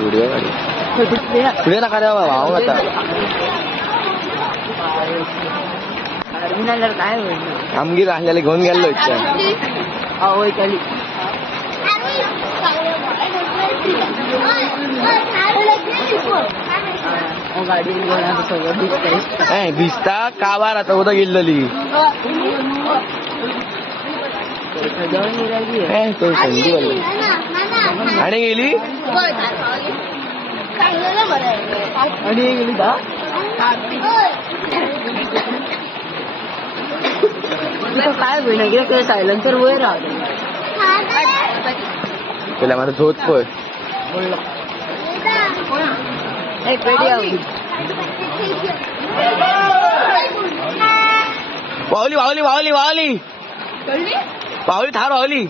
video काढ पुढे नका द्या भाव आता काय होईल आमगी राहिलेले घेऊन गेलो गाडी भिजता का बार आता उद्या गेलेली संधी आणि गेली आणि गेली का काय होईल सायलेन्सर वर राहतो त्याला माझा झोत पण वावली वावली वावली वावली वावली थार वावली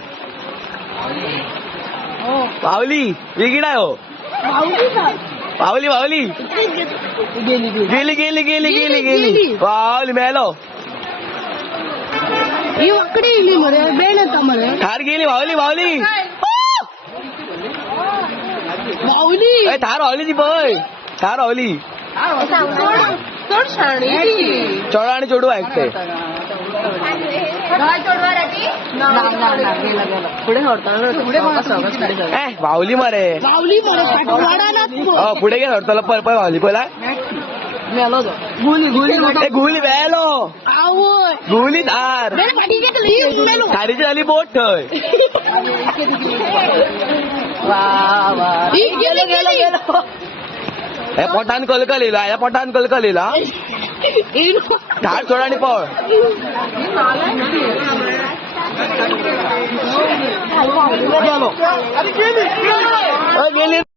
वावली वेगळी नाही हो वावली वावली गेली गेली गेली गेली गेली वावली मेलो थार गेली वावली वावली थार वावली ती पळय थार वावली चढ आणि चढू ऐकते वावली मरे पुढे घे सोडताला पळ पळ वावली पहिला गुली वेलो गुली धार खारीची झाली बोट थंय हे पोटान कलकलीला या पोटान कलकलीला धार सोड आणि पळ गेली